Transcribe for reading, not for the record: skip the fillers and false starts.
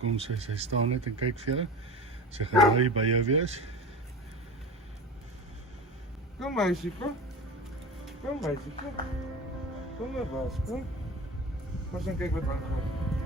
Kom sy staan net en kyk vir jou. Sy gaan hier by jou wees. Kom meisie, kom. Kom meisie, kom. Kom maar baas, kom. Ons gaan kyk wat aangaan.